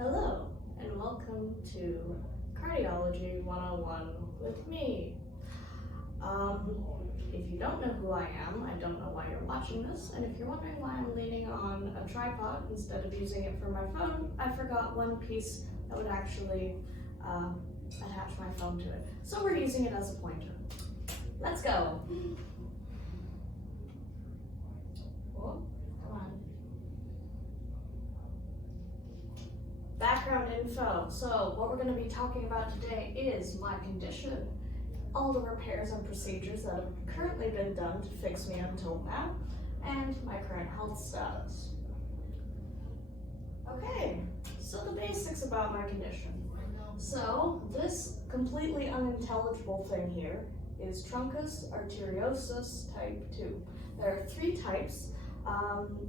Hello, and welcome to Cardiology 101 with me. If you don't know who I am, I don't know why you're watching this, and if you're wondering why I'm leaning on a tripod instead of using it for my phone, I forgot one piece that would actually attach my phone to it. So we're using it as a pointer. Let's go. Oh, come on. Background info. So what we're going to be talking about today is my condition, all the repairs and procedures that have currently been done to fix me until now, and my current health status. Okay, so the basics about my condition. So this completely unintelligible thing here is truncus arteriosus type 2. There are 3 types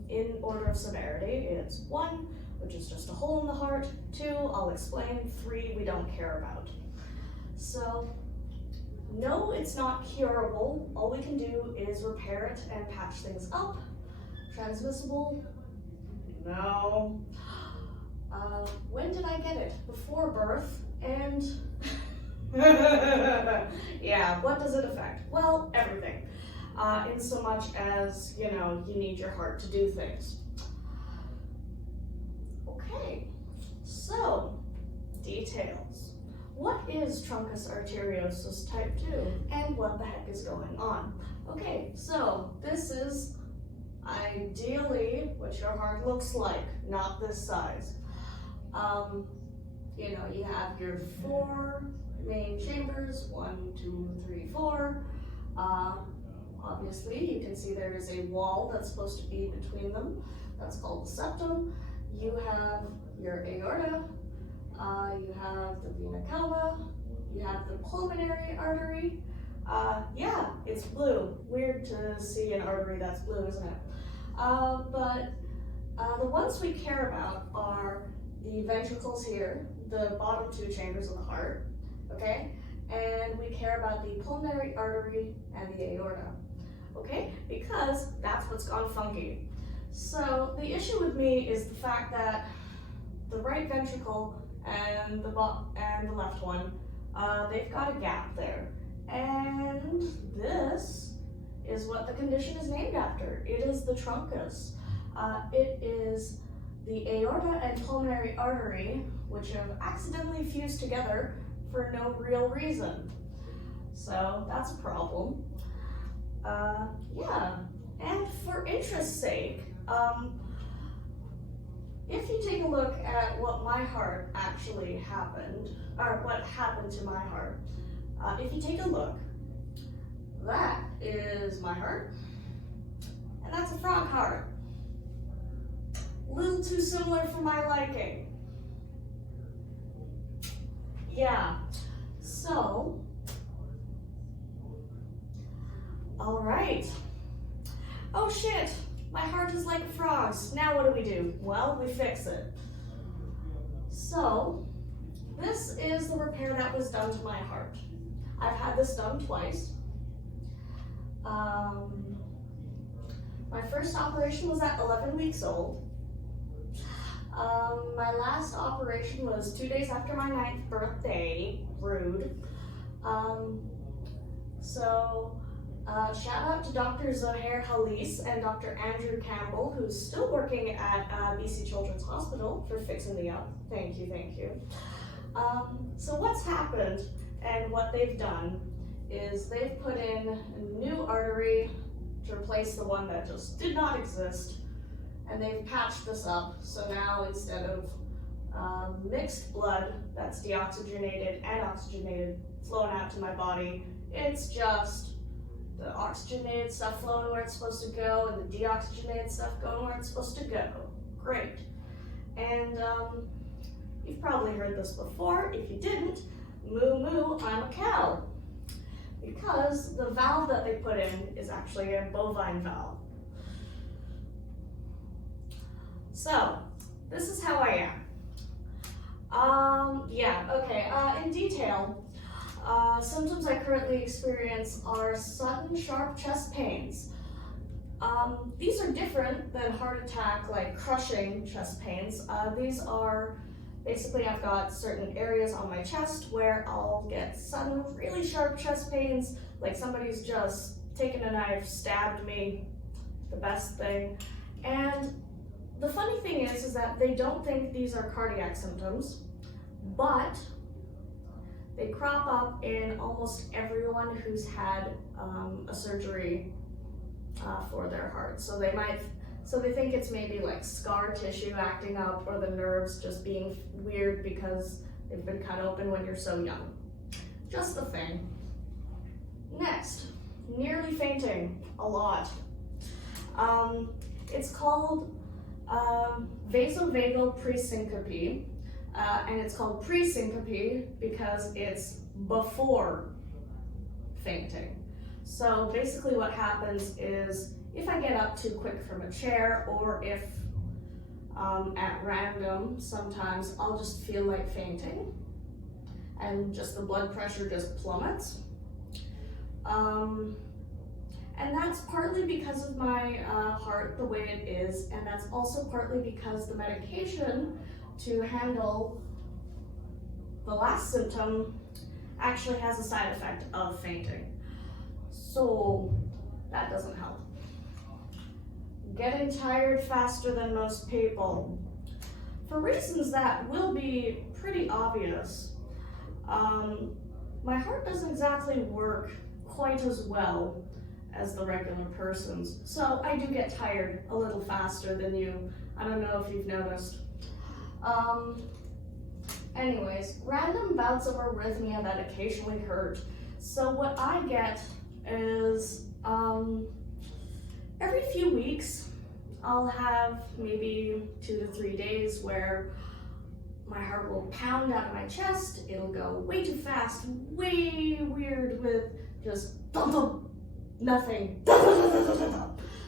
in order of severity. It's 1, which is just a hole in the heart. 2, I'll explain. 3, we don't care about. So, no, it's not curable. All we can do is repair it and patch things up. Transmissible? No. When did I get it? Before birth, and yeah, what does it affect? Well, everything. In so much as, you need your heart to do things. Okay, so, details. What is truncus arteriosus type 2, and what the heck is going on? Okay, so this is ideally what your heart looks like, not this size. You have your 4 main chambers, 1, 2, 3, 4. Obviously, you can see there is a wall that's supposed to be between them. That's called the septum. You have your aorta, you have the vena cava, you have the pulmonary artery. Yeah, it's blue. Weird to see an artery that's blue, isn't it? But the ones we care about are the ventricles here, the bottom 2 chambers of the heart, okay? And we care about the pulmonary artery and the aorta, okay? Because that's what's gone funky. So the issue with me is the fact that the right ventricle and the left one, they've got a gap there. And this is what the condition is named after. It is the truncus. It is the aorta and pulmonary artery, which have accidentally fused together for no real reason. So that's a problem. Yeah, and for interest's sake, if you take a look at what my heart actually happened, or what happened to my heart, if you take a look, that is my heart, and that's a frog heart. A little too similar for my liking. Yeah, so, all right. Oh shit, my heart is like a frog's. Now what do? Well, we fix it. So, this is the repair that was done to my heart. I've had this done twice. My first operation was at 11 weeks old. My last operation was 2 days after my 9th birthday. Rude. Shout out to Dr. Zohair Halis and Dr. Andrew Campbell, who's still working at BC Children's Hospital, for fixing me up. Thank you, thank you. So what's happened and what they've done is they've put in a new artery to replace the one that just did not exist, and they've patched this up. So now instead of mixed blood that's deoxygenated and oxygenated flowing out to my body, it's just the oxygenated stuff flowing where it's supposed to go and the deoxygenated stuff going where it's supposed to go. Great. And you've probably heard this before. If you didn't, moo moo, I'm a cow. Because the valve that they put in is actually a bovine valve. So, this is how I am. In detail, symptoms I currently experience are sudden sharp chest pains. These are different than heart attack, like crushing chest pains. These are Basically, I've got certain areas on my chest where I'll get sudden, really sharp chest pains, like somebody's just taken a knife, stabbed me, the best thing. And the funny thing is that they don't think these are cardiac symptoms, but they crop up in almost everyone who's had a surgery for their heart. So they think it's maybe like scar tissue acting up, or the nerves just being weird because they've been cut open when you're so young. Just the thing. Next, nearly fainting a lot. It's called vasovagal presyncope, and it's called presyncope because it's before fainting. So basically what happens is if I get up too quick from a chair, or if at random, sometimes I'll just feel like fainting and just the blood pressure just plummets. And that's partly because of my heart the way it is, and that's also partly because the medication to handle the last symptom actually has a side effect of fainting. So that doesn't help. Getting tired faster than most people. For reasons that will be pretty obvious, my heart doesn't exactly work quite as well as the regular person's. So I do get tired a little faster than you. I don't know if you've noticed. Anyways, random bouts of arrhythmia that occasionally hurt. So what I get is every few weeks I'll have maybe 2 to 3 days where my heart will pound out of my chest. It'll go way too fast, way weird with just thump, thump, nothing.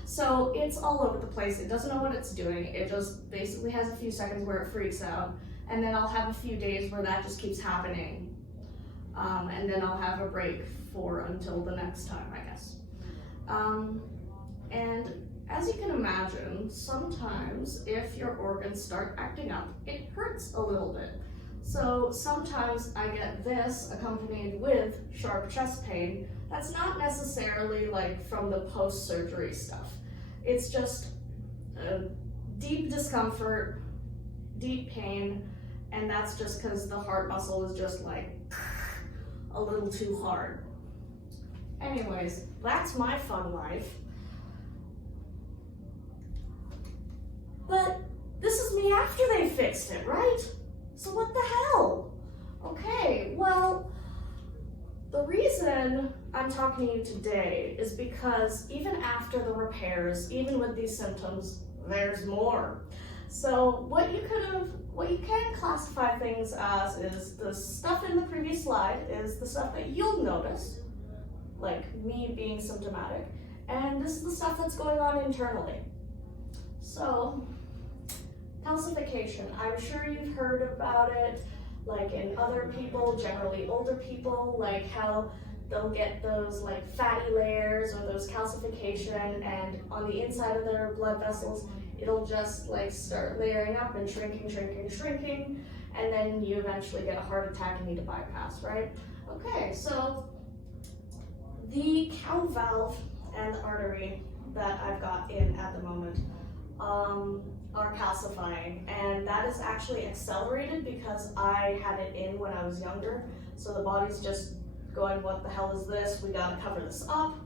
So it's all over the place. It doesn't know what it's doing. It just basically has a few seconds where it freaks out. And then I'll have a few days where that just keeps happening. And then I'll have a break until the next time, I guess. And as you can imagine, sometimes if your organs start acting up, it hurts a little bit. So sometimes I get this accompanied with sharp chest pain. That's not necessarily like from the post-surgery stuff. It's just a deep discomfort, deep pain, and that's just because the heart muscle is just like a little too hard. Anyways, that's my fun life. But this is me after they fixed it, right? So what the hell? Okay, well, the reason I'm talking to you today is because even after the repairs, even with these symptoms, there's more. So what you can classify things as is the stuff in the previous slide is the stuff that you'll notice, like me being symptomatic, and this is the stuff that's going on internally. So, calcification, I'm sure you've heard about it, like in other people, generally older people, like how they'll get those like fatty layers or those calcification, and on the inside of their blood vessels, it'll just like start layering up and shrinking, and then you eventually get a heart attack and need a bypass, right? Okay, so the cow valve and the artery that I've got in at the moment are calcifying, and that is actually accelerated because I had it in when I was younger. So the body's just going, what the hell is this? We gotta cover this up.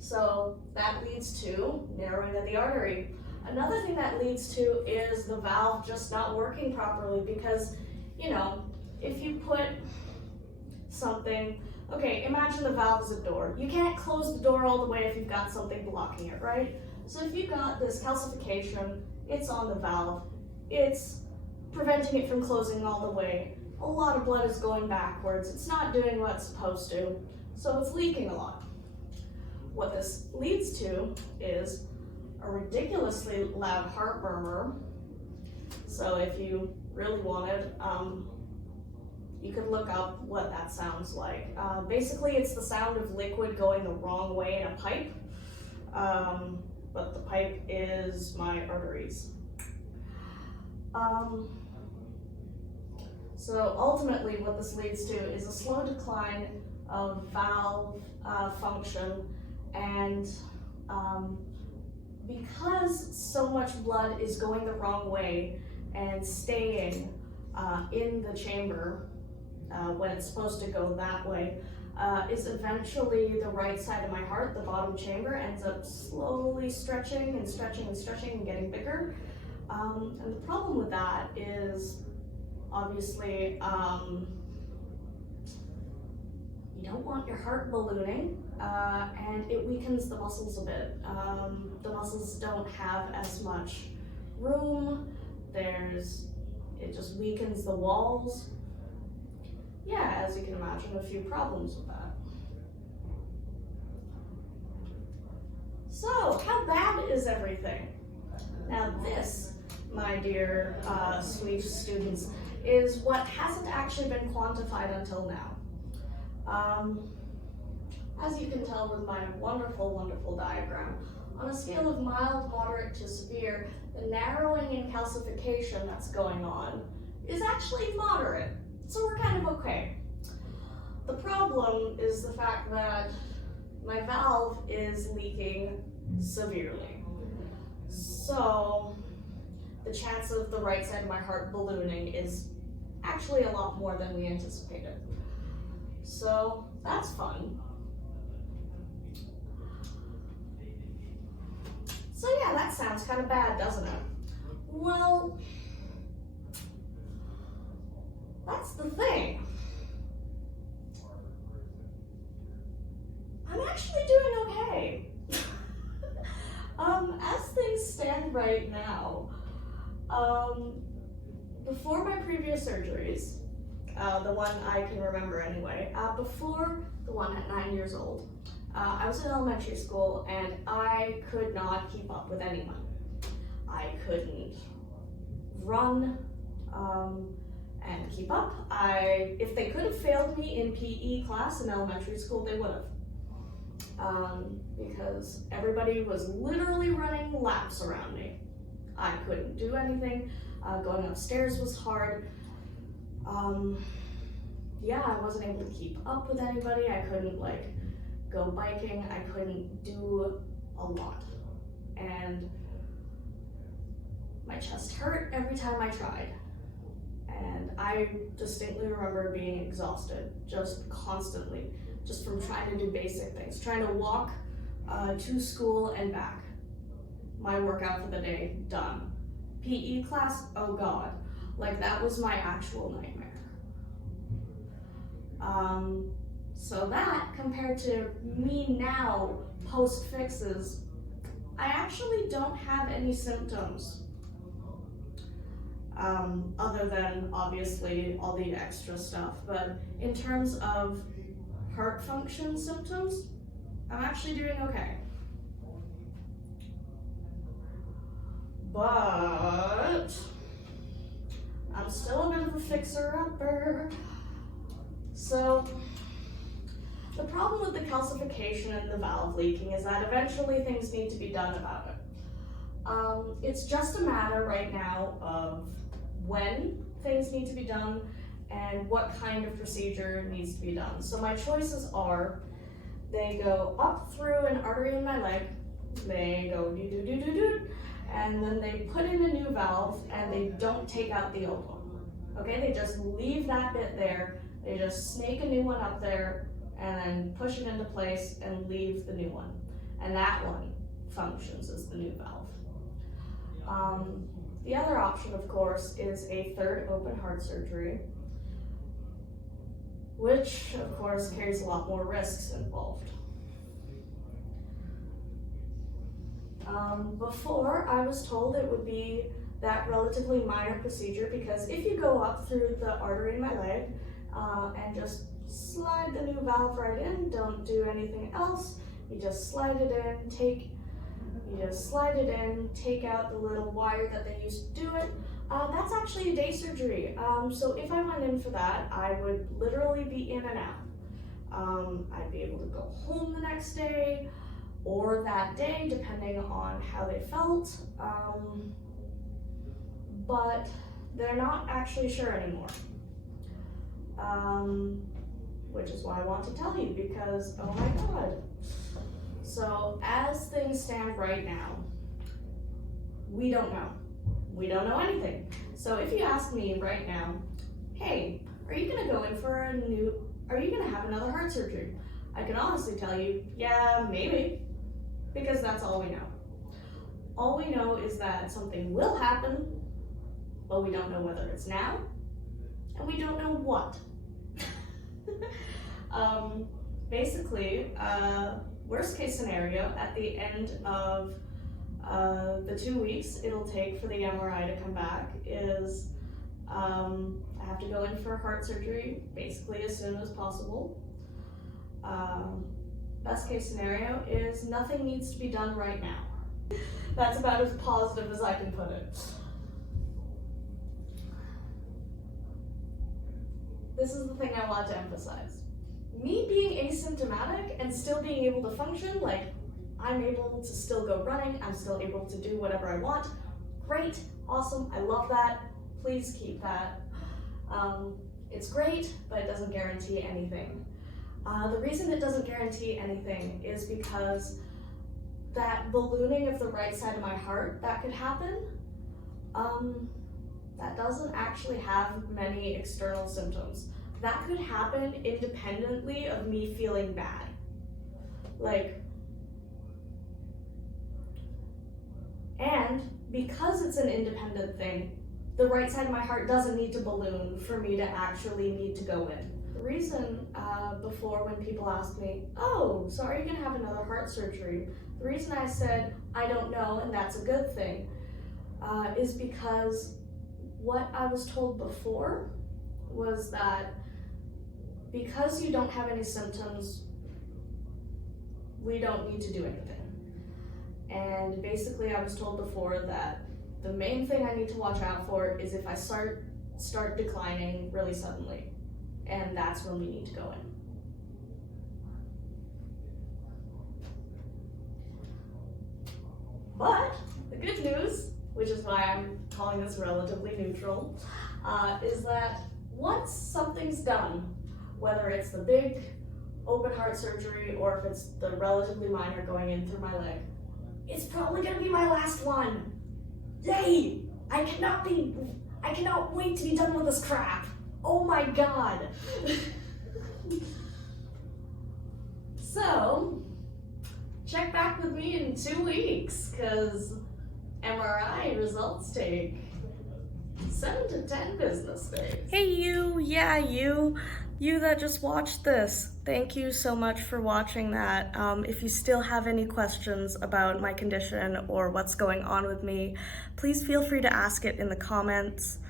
So that leads to narrowing of the artery. Another thing that leads to is the valve just not working properly because, you know, if you put something, okay, imagine the valve is a door. You can't close the door all the way if you've got something blocking it, right? So if you've got this calcification, it's on the valve, it's preventing it from closing all the way. A lot of blood is going backwards. It's not doing what it's supposed to, so it's leaking a lot. What this leads to is a ridiculously loud heart murmur. So if you really wanted, you could look up what that sounds like. Basically, it's the sound of liquid going the wrong way in a pipe, but the pipe is my arteries. So ultimately what this leads to is a slow decline of valve function, and because so much blood is going the wrong way and staying in the chamber when it's supposed to go that way, is eventually the right side of my heart, the bottom chamber, ends up slowly stretching and stretching and stretching and getting bigger. And the problem with that is obviously you don't want your heart ballooning, and it weakens the muscles a bit. The muscles don't have as much room. It just weakens the walls. Yeah, as you can imagine, a few problems with that. So, how bad is everything? Now this, my dear sweet students, is what hasn't actually been quantified until now. As you can tell with my wonderful, wonderful diagram, on a scale of mild, moderate to severe, the narrowing and calcification that's going on is actually moderate. So we're kind of okay. The problem is the fact that my valve is leaking severely. So the chance of the right side of my heart ballooning is actually a lot more than we anticipated. So that's fun. So yeah, that sounds kind of bad, doesn't it? Well, that's the thing. I'm actually doing okay. As things stand right now, before my previous surgeries, the one I can remember anyway, before the one at 9 years old, I was in elementary school and I could not keep up with anyone. I couldn't run and keep up. If they could have failed me in PE class in elementary school, they would have. Because everybody was literally running laps around me. I couldn't do anything. Going upstairs was hard. Yeah, I wasn't able to keep up with anybody. I couldn't go biking. I couldn't do a lot. And my chest hurt every time I tried. And I distinctly remember being exhausted, just constantly, just from trying to do basic things, trying to walk to school and back. My workout for the day, done. PE class, oh God, that was my actual nightmare. So that, compared to me now, post-fixes, I actually don't have any symptoms. Other than, obviously, all the extra stuff. But in terms of heart function symptoms, I'm actually doing okay. But I'm still a bit of a fixer-upper. So the problem with the calcification and the valve leaking is that eventually things need to be done about it. It's just a matter right now of when things need to be done and what kind of procedure needs to be done. So my choices are, they go up through an artery in my leg, they go do-do-do-do-do, and then they put in a new valve and they don't take out the old one. Okay, they just leave that bit there, they just snake a new one up there and then push it into place and leave the new one. And that one functions as the new valve. The other option, of course, is a third open heart surgery, which, of course, carries a lot more risks involved. Before, I was told it would be that relatively minor procedure because if you go up through the artery in my leg and just slide the new valve right in, don't do anything else, you just slide it in, take out the little wire that they used to do it. That's actually a day surgery. So if I went in for that, I would literally be in and out. I'd be able to go home the next day or that day, depending on how they felt. But they're not actually sure anymore. which is why I want to tell you, because oh my god. So as things stand right now, we don't know. We don't know anything. So if you ask me right now, hey, are you gonna go in for are you gonna have another heart surgery? I can honestly tell you, yeah, maybe, because that's all we know. All we know is that something will happen, but we don't know whether it's now, and we don't know what. Basically, worst case scenario, at the end of the 2 weeks it'll take for the MRI to come back is I have to go in for heart surgery basically as soon as possible. Best case scenario is nothing needs to be done right now. That's about as positive as I can put it. This is the thing I want to emphasize. Me being asymptomatic and still being able to function, like I'm able to still go running, I'm still able to do whatever I want. Great, awesome, I love that. Please keep that. It's great, but it doesn't guarantee anything. The reason it doesn't guarantee anything is because that ballooning of the right side of my heart that could happen, that doesn't actually have many external symptoms. That could happen independently of me feeling bad. And because it's an independent thing, the right side of my heart doesn't need to balloon for me to actually need to go in. The reason before when people ask me, oh, so are you gonna have another heart surgery? The reason I said, I don't know, and that's a good thing, is because what I was told before was that because you don't have any symptoms, we don't need to do anything. And basically I was told before that the main thing I need to watch out for is if I start declining really suddenly, and that's when we need to go in. But the good news, which is why I'm calling this relatively neutral, is that once something's done, whether it's the big open heart surgery or if it's the relatively minor going in through my leg, it's probably gonna be my last one. Yay! I cannot wait to be done with this crap. Oh my god. So, check back with me in 2 weeks, because MRI results take 7 to 10 business days. Hey you, yeah you that just watched this. Thank you so much for watching that. If you still have any questions about my condition or what's going on with me, please feel free to ask it in the comments.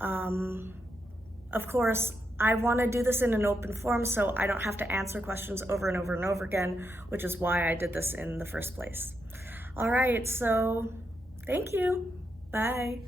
Of course, I want to do this in an open forum so I don't have to answer questions over and over and over again, which is why I did this in the first place. All right, so thank you. Bye.